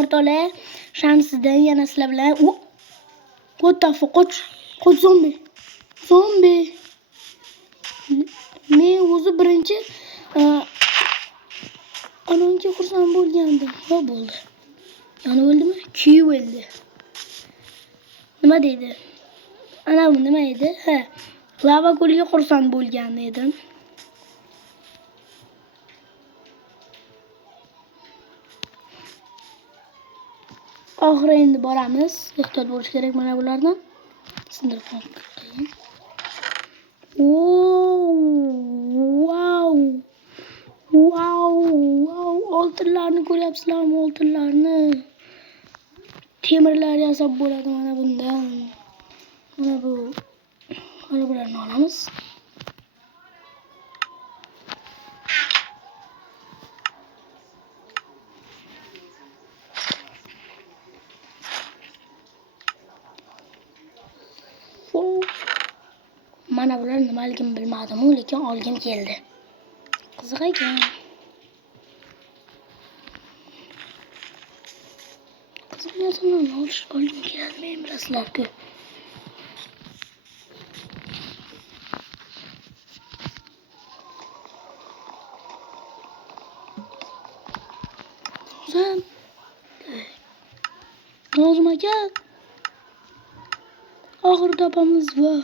o'rtoqlar, Shamsiddin yana sizlar bilan. What the fuck? Qoch zombi. Zombi. Men o'zi birinchi anonga xursand bo'lgandim. Ha bo'ldi. Yana o'ldimi? Kuyib o'ldi. Nima deydi? Ana bu nima edi? Ha. Lava ko'lga xursand bo'lgan edim. Oxiri endi boramiz. Ehtiyot bo'lish kerak mana bulardan. Sindirib qo'ying. Wow. Oltinlarni ko'ryapsizlarmi? Oltinlarni. Temirlar yasab bo'ladi mana bundan. Mana bu. Mana bularni olamiz. Mana bular nimaligini bilmadim, lekin olgim keldi. Qiziq ekan. Qiziq narsalarni olgim keladi, men bilasizlar-ku. Sen Nozim aka oxiri topamiz va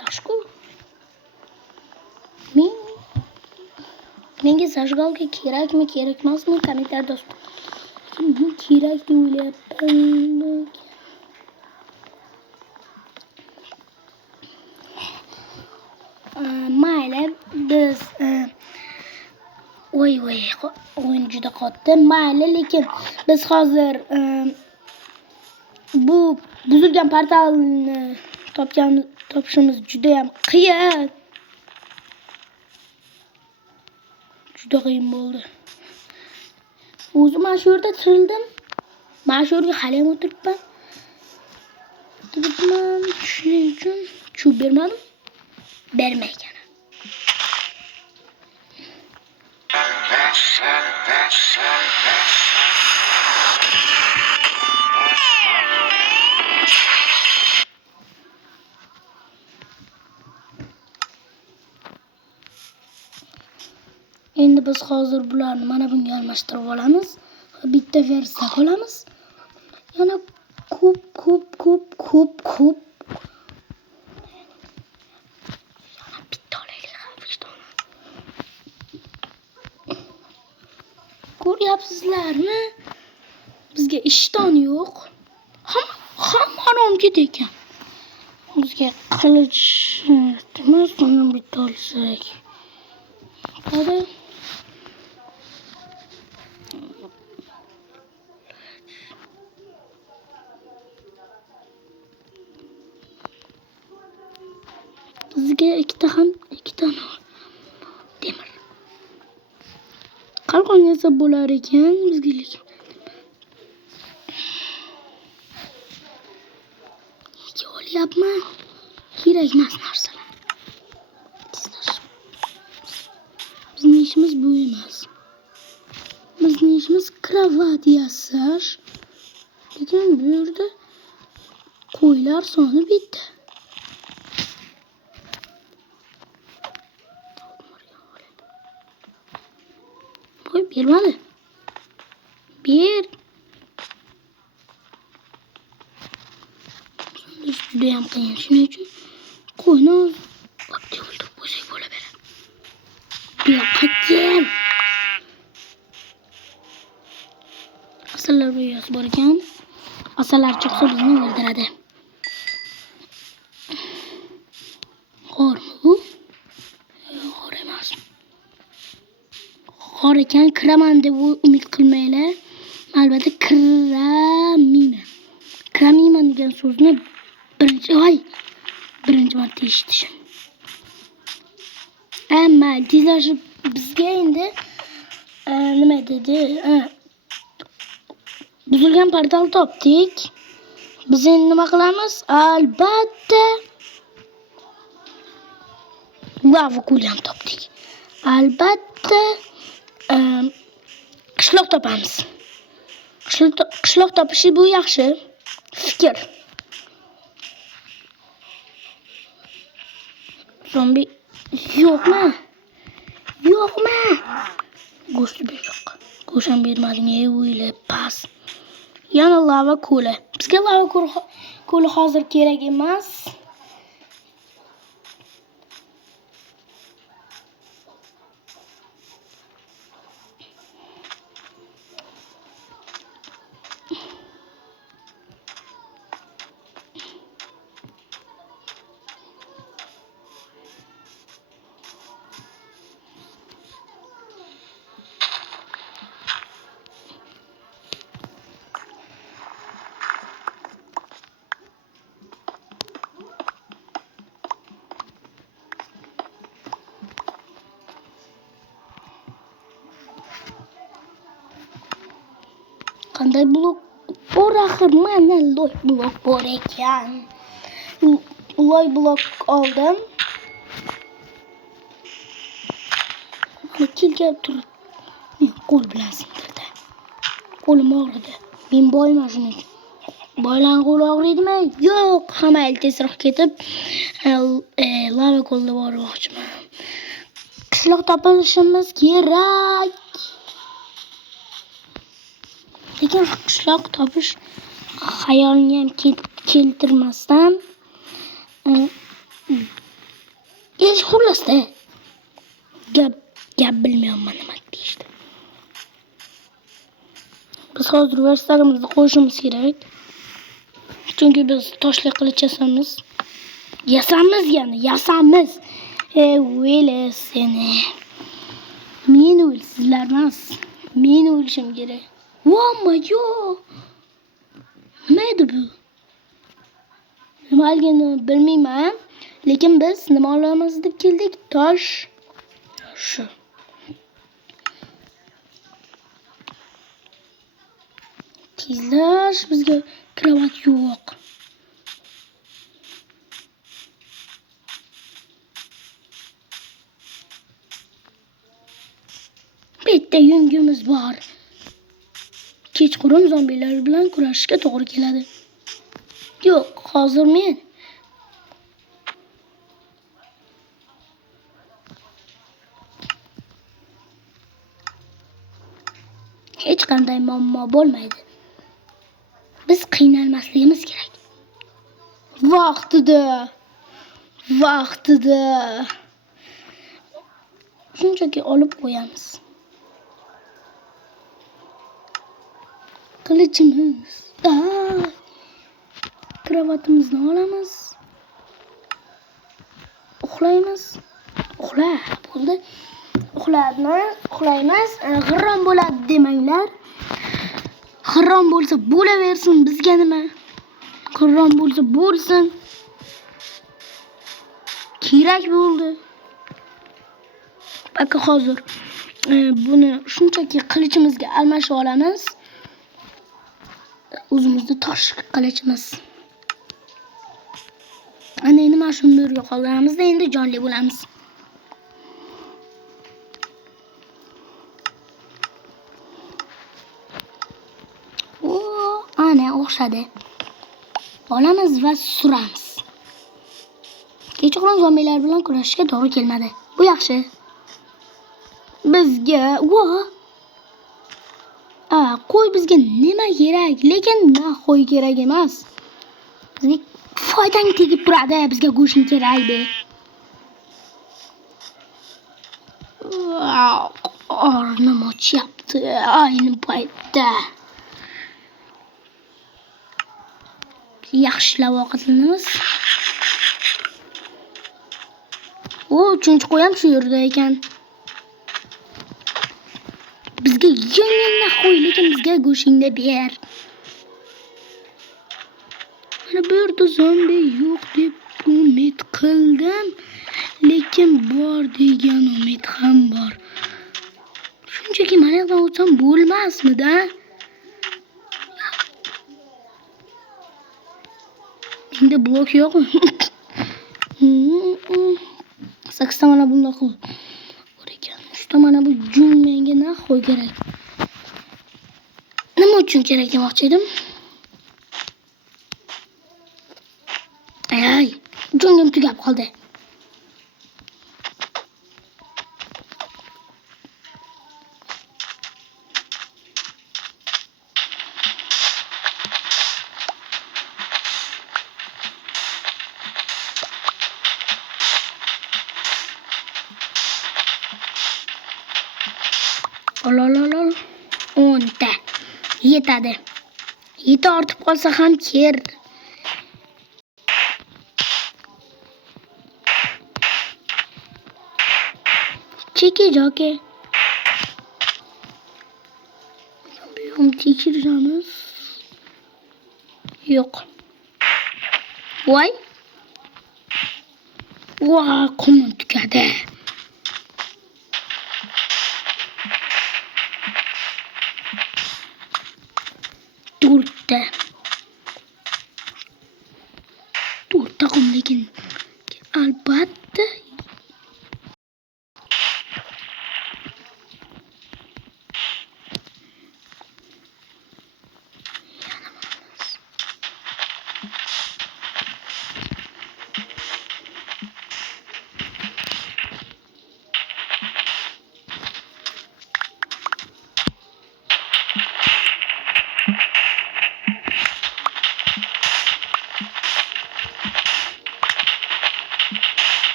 yaxshi-ku. Menga zajgalka kerakmi, kerak emasmi? Kommentariyada yozing. Kerak deb o'ylayapman. Mayli, biz o'yin juda qotdi. Mayli, lekin biz hozir bu buzilgan portalni topishimiz juda ham qiyin. Juda qiyin bo'ldi. O'zim mana shu yerda tirildim. Mana shu yerga hali ham o'tiribman. Shuning uchun chub bermadim. Bermay ekan. Endi biz hozir bularni mana bunga almashtirib olamiz. Bitta versiya qolamiz. Yana ko'p. Yana bitta olaylik, vijdon. Ko'ryapsizlarmi? Bizga ishton yo'q. Hamma oromga ekan. Bizga qilich emas, bundan bitta olsak. Hadi. Bizga ikkita temir. Qalqon yasab bo'lar ekan bizga. Nega olyapman? Kerak emas narsalar. Bizning ishimiz bu emas. Bizning ishimiz kravat yasash. Lekin bu yerda qo'ylar soni bitta. Bermadi. Ber. Juda ham qiyin. Shuning uchun qo'yni oddiy o'ldirib qo'ysak bo'laveradi. Bu yoqqa kel. Asallar bo'yasi bor ekan. Asallar chiqsa bizni o'ldiradi. Xormi bu? Xor emas. Xor ekan, kiraman deb umid qilmanglar. Albatta kiramiman degan so'zni birinchi marta eshitishim. Ammo tezlashib bizga endi nima dedi? Buzilgan portal topdik. Biz endi nima qilamiz? Albatta lava ko'l ham topdik. Albatta qishloq topamiz. Qishloq topishi bu yaxshi fikr. Zombi yo'qmi? Go'sht yo'q. Go'sht ham bermading, o'ylab pas. Yana lava ko'li. Bizga lava ko'li hozir kerak emas. Qanday blok bor axir? Mana loy blok bor ekan. Loy blok oldim. Mana kelib turib. Qo'l bilan sindirdi. Qo'lim og'ridi. Men boyman shuning uchun. Boylan qo'l og'riydimi? Yo'q, hamma tezroq ketib lava ko'lga bormoqchiman. Qishloq topishimiz kerak. Lekin qishloq topish xayolni ham keltirmasdan xullasda gap bilmayman nima deyishdi. Biz hozir verstagimizni qo'yishimiz kerak. Chunki biz toshli qilich yasamiz. O'yla seni. Men o'lsizlar emas. Men o'lishim kerak. Vommayo! Nima edi bu? Nimaligini bilmayman, lekin biz nima olamiz deb keldik? Tosh. Shu. Tezlash, bizga kravat yo'q. Bitta yungimiz bor. Kechqurun zombilar bilan kurashishga to'g'ri keladi. Yo'q, hozir men hech qanday muammo bo'lmaydi. Biz qiynalmasligimiz kerak. Vaqtida. Shunchaki olib qo'yamiz. Qilichimiz. Kravatimizni olamiz. Uxlaymiz. Bo'ldi. Uxlaymiz. G'irrom bo'ladi demanglar. G'irrom bo'lsa bo'laversin, bizga nima? G'irrom bo'lsa bo'lsin. Kerak bo'ldi. Bakka hozir buni shunchaki qilichimizga almashib olamiz. O'zimizni tosh qilichimiz. Ana endi mana shuni yerga qoldiramizda endi jonli bo'lamiz. Ana o'xshadi. Olamiz va suramiz. Kechqurun zombilar bilan kurashishga to'g'ri kelmadi. Bu yaxshi. Bizga qo'y bizga nima kerak, lekin qo'y kerak emas. Bizga foydang tegib turadi, bizga go'sht kerak edi. Qornim ochyapti ayni paytda. Yaxshilab ovqatlanamiz. Uchinchi qo'y ham shu yerda ekan. Bizga yana qo'y, lekin bizga go'shtingni ber. Mana bu yerda zombi yo'q deb umid qildim, lekin bor degan umid ham bor. Shunchaki mana yoqdan o'tsam bo'lmasmidi? Endi blok yo'qmi? 8 ta mana bundoq bor ekan. 3 ta mana bu jung menga na qo'y kerak. nima uchun kerak demoqchi edim? Ay, jo'ngim tugab qoldi. Olololol. 10 ta. Yetadi. Yeta ortib qolsa ham ker. Cheki joke. Buyum tekshiramiz. Yo'q. Voy. Voy, qumim tugadi. To'rtta qum, lekin albatta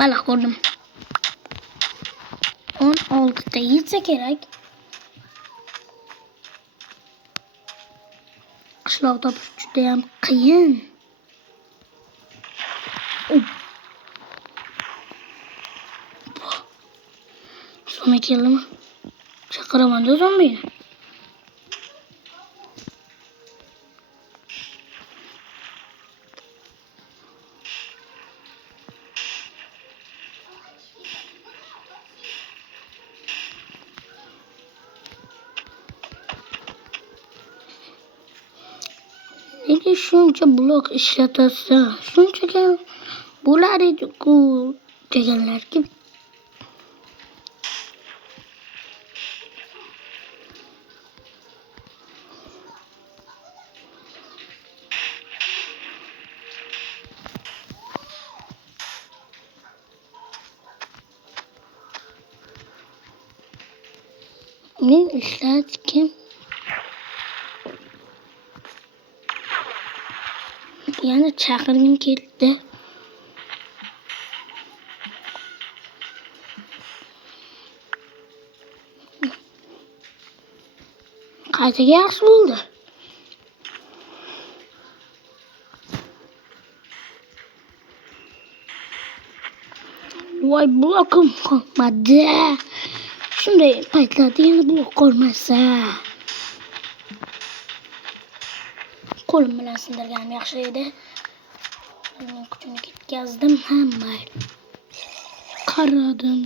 baliq ko'rdim. 16 ta yetsa kerak. Qishloq topish juda ham qiyin. Sona keldimi? Chaqiraman-da zombini. Nega shuncha blok ishlatasiz? Shunchaga bo'lar edi-ku deganlarga. Men ishlatdim. Yana chaqirgim keldi. Qaytaga yaxshi bo'ldi. Voy, blokim qolmadi. Shunday paytlarda yana blok qolmasa. Qo'lim bilan sindirganim yaxshi edi. Men kuchimni ketkazdim hamma. Qaradim.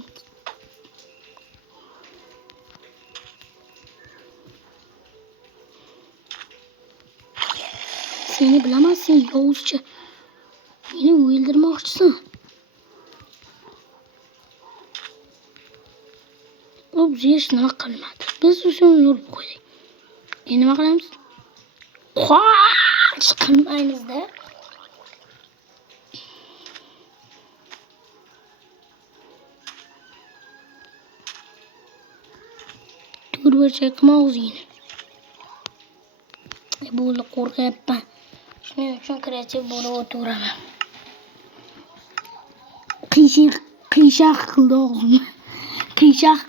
Seni bilaman, sen yovuzcha. Meni o'ldirmoqchisan. U hech nima qilmadi. Biz o'sha urib qo'ydik. Endi nima qilamiz? Hech qilmaymiz-da. Turbacha qilma o'zingni. Bo'ldi, qo'rqyapman. Shuning uchun kreativ bo'lib o'tiraman. Qiyshaq qildi o'g'lim. Qiyshaq.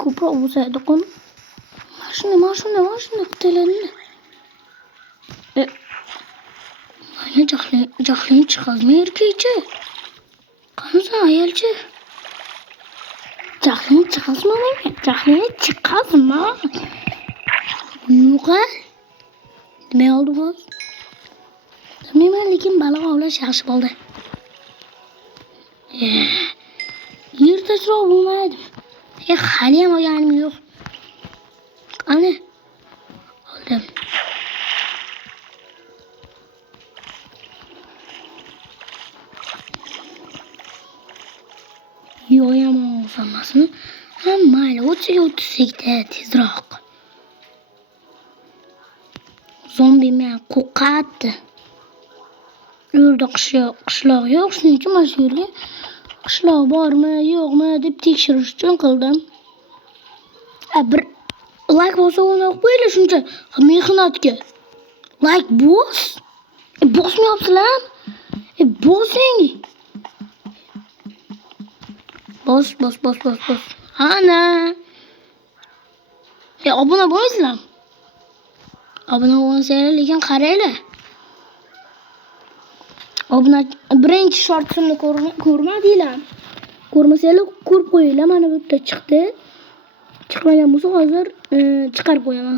Ko'proq bo'lsaydi qo'l. Mashina qildilarni. Mana jahling chiqazma erkakcha. Qanaqa ayolcha? Jahling chiqazma. Yo'q. Nima oldi hozir? Bilmayman, lekin baliq ovlash yaxshi bo'ldi. Yirtishroq bo'lmaydi. Hali ham olganim yo'q. Qani? Oldim. yo'yamon uzanmasini. Ha, mayli, o'tsak-da tezroq. Zombi meni qo'rqatdi. U yerda qishloq yo'q, shuning uchun mana shu yerga qishloq bormi, yo'qmi deb tekshirish uchun qildim. Bir like bo'lsa o'ynab qo'yinglar shuncha mehnatga. Like bos. Bosmayapsizlar? Bosing. Bos. Ana. Obuna bo'lmaysizlar? Obuna bo'lsanglar, lekin qaranglar. Obuna birinchi shortimni ko'rmadinglar. Ko'rmasanglar ko'rib qo'yinglar. Mana bu yerda chiqdi. Chiqmagan bo'lsa hozir chiqarib qo'yaman.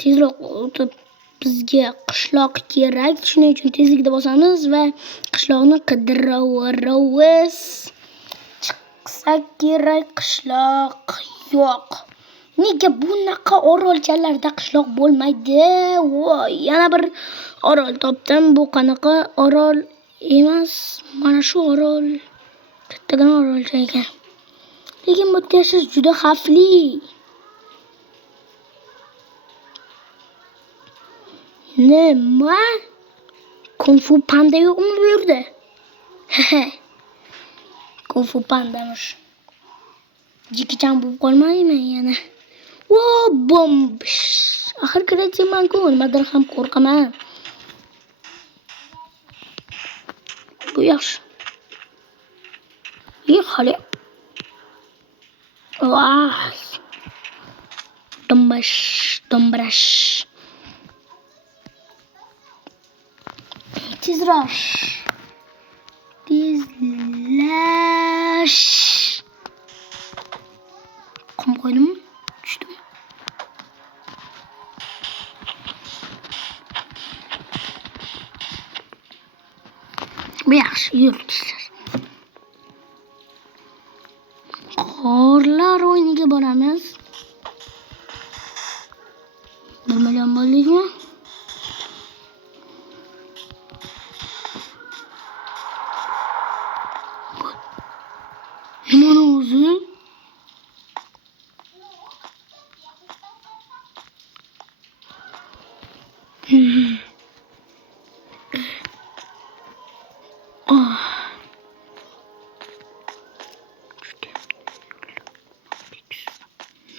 Tezroq o'tib bizga qishloq kerak. Shuning uchun tezlikda bosamiz va qishloqni qidiramiz. Chiqsak kerak qishloq yo'q. Nega bunaqa orolchalarda qishloq bo'lmaydi? Voy, yana bir orol topdim. Bu qanaqa orol emas? Mana shu orol. Kattagina orolcha ekan. Lekin bu yerda yashash juda xavfli. Nima? Kung fu panda yo'qmi bu yerda? Kung fu pandamish. Jikichan bo'lib qolmayman yana. Wo, bomb. Axir kiraman-ku, nimadir ham qo'rqaman. Bu yaxshi. Hali. Vay. Dombrash. Tezlash. Qum qo'ydim. Tushdim. Bu yaxshi yuribsizlar. Qorlar o'yiniga boramiz. 1 million bo'ldikmi? Nimani o'zi?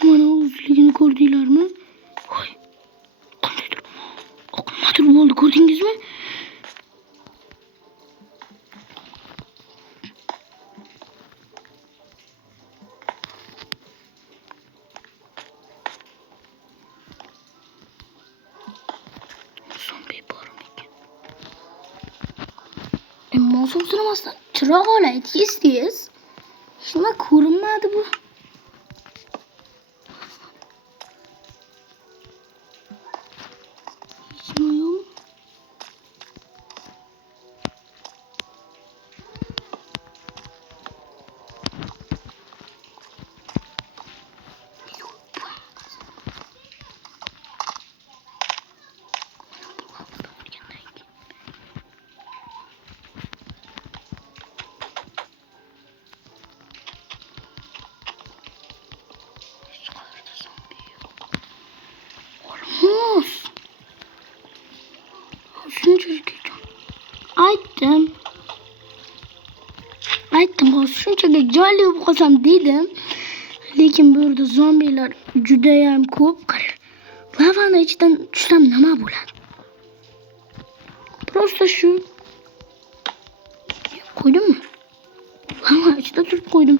Mana o'zligini ko'rdinglarmi? Voy. Qandaydir oqmadir bo'ldi, ko'rdingizmi? Zombi bormikan? Mozor turamasdan chiroq olay, tez. Hech nima ko'rinmadi bu. Aytdim, shunchaga joyli bo'lib qolsam dedim. Lekin bu yerda zombilar juda ham ko'p. Lavani ichidan tushsam nima bo'ladi? Prosta shu. Qo'ydimmi? Lava ichida turib qo'ydim.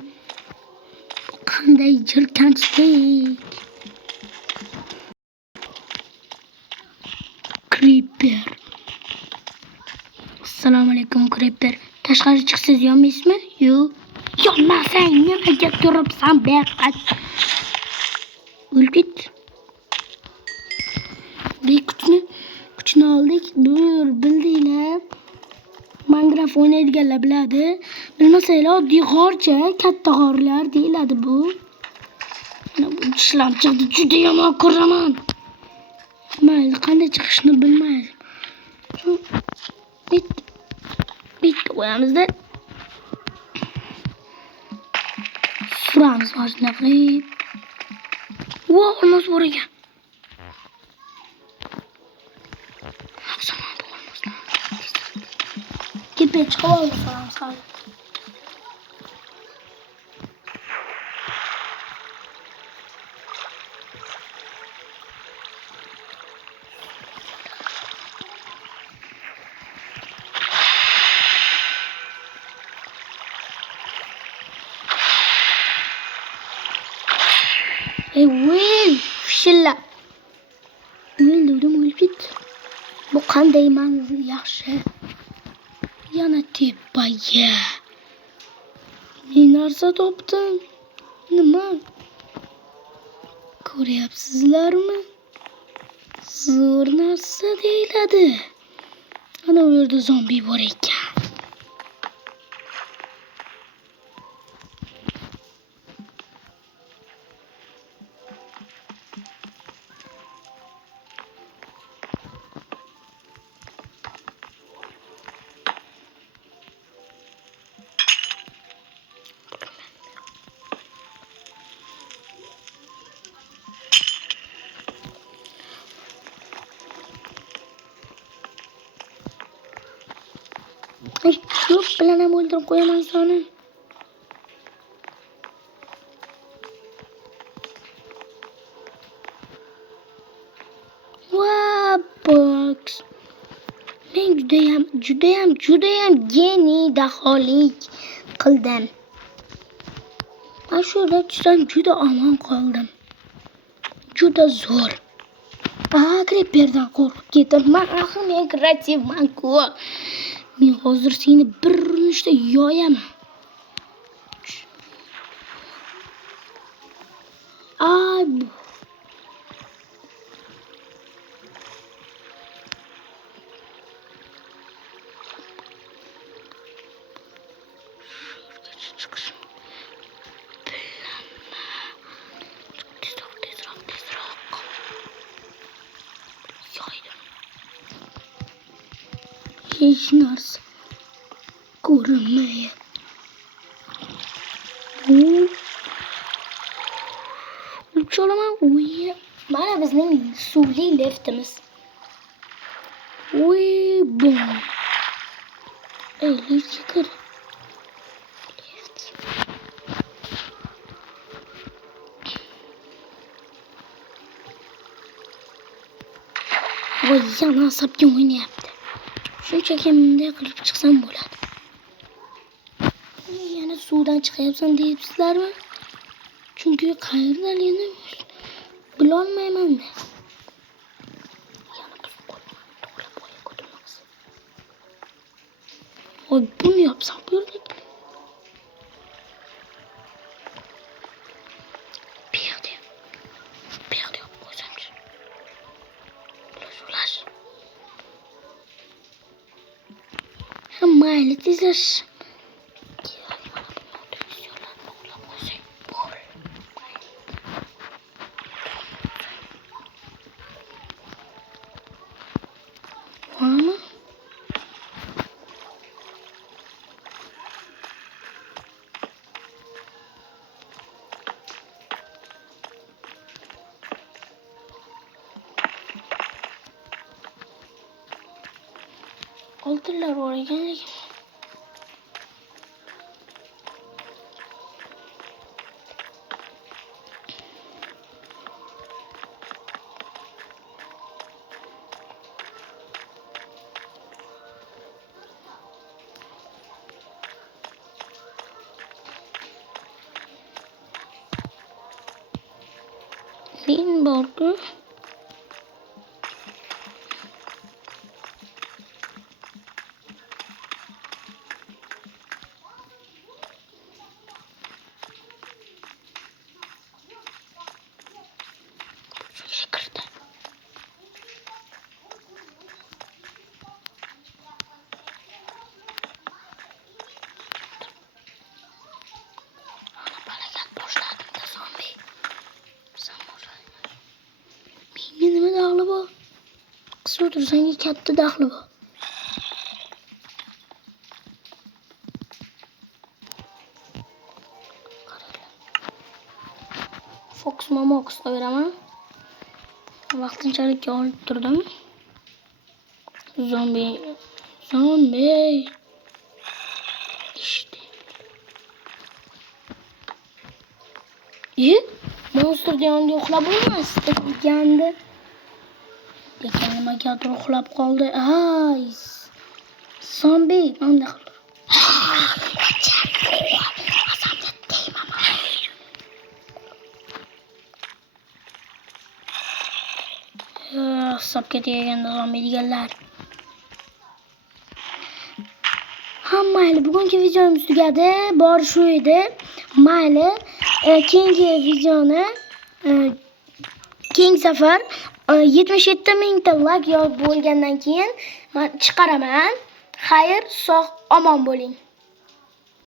Qanday jirkanchlik. Creeper. Assalomu alaykum Creeper. Tashqari chiqsiz yonmaysizmi? Yo'q. Yonmasang nimaga turibsan beqat? O'lgit. Kuchni oldik. Bildinglar. Minecraft o'ynaydiganlar biladi. Bilmasanglar oddiy g'orcha, katta g'orlar deyiladi bu. Mana bu ishlam chiqdi, juda yomon ko'raman. Mayli, qanday chiqishni bilmaydim. qo'yamizda. Suramiz hozir qilib. Voh, olmos bor ekan. Tepe chiqib oldi suramiz hozir. Will, shilla. Will dedim o'lib ketdi. Bu qanday manzil yaxshi. Yana tepaga. Ne narsa topdim? Nima? Ko'ryapsizlarmi? Zo'r narsa deyiladi. Ana bu yerda zombi bor ekan. Yok bilan ham o'ldirib qo'yaman seni. Wow, box. Men judayam geniy daholik qildim. Mana shurada tushsam juda omon qoldim. Juda zo'r. Creeperdan qo'rqib ketdim. Men kreativman-ku. Men hozir seni bir urinishda yo'yaman. Ay. Hiç narsa ko'rinmayapti. Uçalaman uy. Mana bizning suvli liftimiz. Uy bu. Liftga kir. Lift. Voy, yana asabga o'ynayapti. Shunchaki bunday qilib chiqsam bo'ladi. Yana suvdan chiqyapsan deyapsizlarmi? Chunki qayerdaligini bilolmayman. Yana biz qo'lman to'g'ri bo'ya ko'taramiz. Voy, buni yapsam bo'ldi. Perdi olib qo'ysamchi. Ulash. Mayli tezlash. Ama oltinlar bor ekan lekin Green burger. Nima daxli bor? Qisib o'tirsang katta daxli bor. Fokus beraman. Vaqtinchalik olib turdim. Zombi. İşte. Monster yanında yo'qlab bo'lmas. Dekandi. Dekanima keltirib uxlab qoldi. Ay. Zombi mana qildi. Hisobga teganda zombi deganlar. Mayli, bugungi videomiz tugadi. Bor shu edi. Mayli, keyingi videoni keyingi safar 77 mingta like bo'lgandan keyin men chiqaraman. Xayr, sog', omon bo'ling.